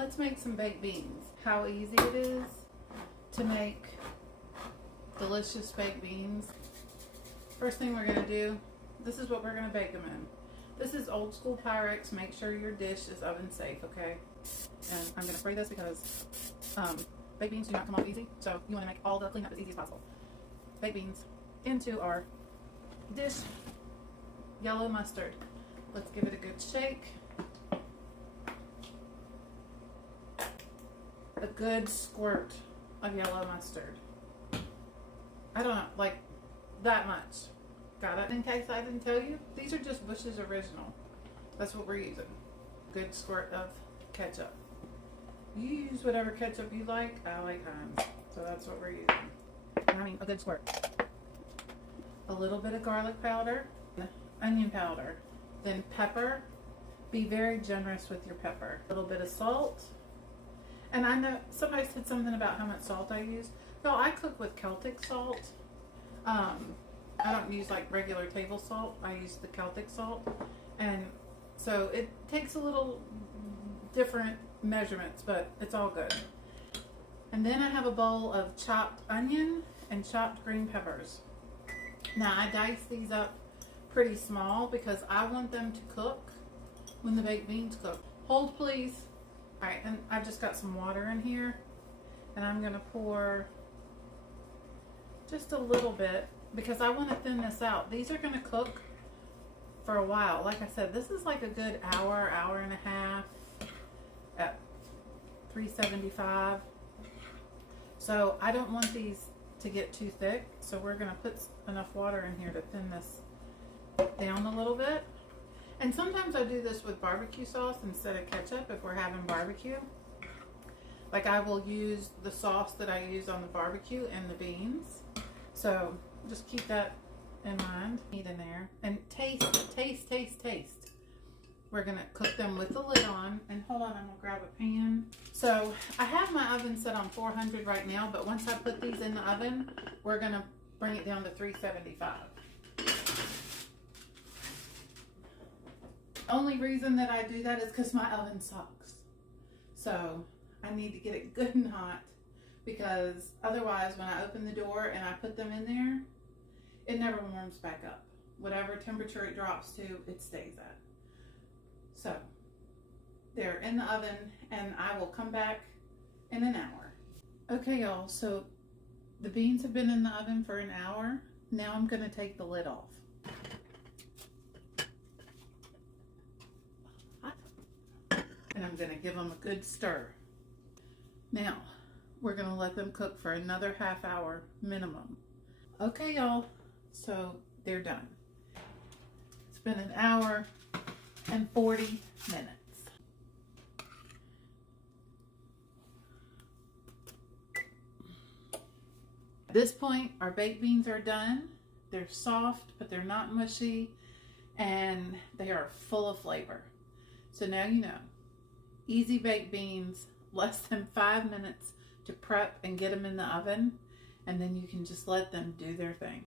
let's make some baked beans. How easy it is to make delicious baked beans. First thing we're gonna do, this is what we're gonna bake them in. This is old school Pyrex. Make sure your dish is oven safe, okay? And I'm gonna spray this because baked beans do not come off easy, so you wanna make all the cleanup as easy as possible. Baked beans into our dish. Yellow mustard. Let's give it a good shake. A good squirt of yellow mustard. I don't know, like that much. Got it? In case I didn't tell you, these are just Bush's Original. That's what we're using. Good squirt of ketchup. You use whatever ketchup you like. I like Heinz, so that's what we're using. I mean, a good squirt. A little bit of garlic powder, onion powder, then pepper. Be very generous with your pepper. A little bit of salt. And I know somebody said something about how much salt I use. No, I cook with Celtic salt. I don't use like regular table salt. I use the Celtic salt. And so it takes a little different measurements, but it's all good. And then I have a bowl of chopped onion and chopped green peppers. Now I dice these up pretty small because I want them to cook when the baked beans cook. Hold please. Alright, and I've just got some water in here, and I'm going to pour just a little bit because I want to thin this out. These are going to cook for a while. Like I said, this is like a good hour, hour and a half at 375. So I don't want these to get too thick, so we're going to put enough water in here to thin this down a little bit. And sometimes I do this with barbecue sauce instead of ketchup if we're having barbecue. Like I will use the sauce that I use on the barbecue and the beans. So just keep that in mind. Eat in there. And taste, taste, taste, taste. We're going to cook them with the lid on. And hold on, I'm going to grab a pan. So I have my oven set on 400 right now, but once I put these in the oven, we're going to bring it down to 375. Only reason that I do that is because my oven sucks. So I need to get it good and hot because otherwise when I open the door and I put them in there, it never warms back up. Whatever temperature it drops to, it stays at. So they're in the oven and I will come back in an hour. Okay y'all, so the beans have been in the oven for an hour. Now I'm going to take the lid off. And I'm going to give them a good stir. Now, we're going to let them cook for another half hour minimum. Okay, y'all, so they're done. It's been an hour and 40 minutes. At this point, our baked beans are done. They're soft, but they're not mushy, and they are full of flavor. So now you know. Easy baked beans, less than 5 minutes to prep and get them in the oven, and then you can just let them do their thing.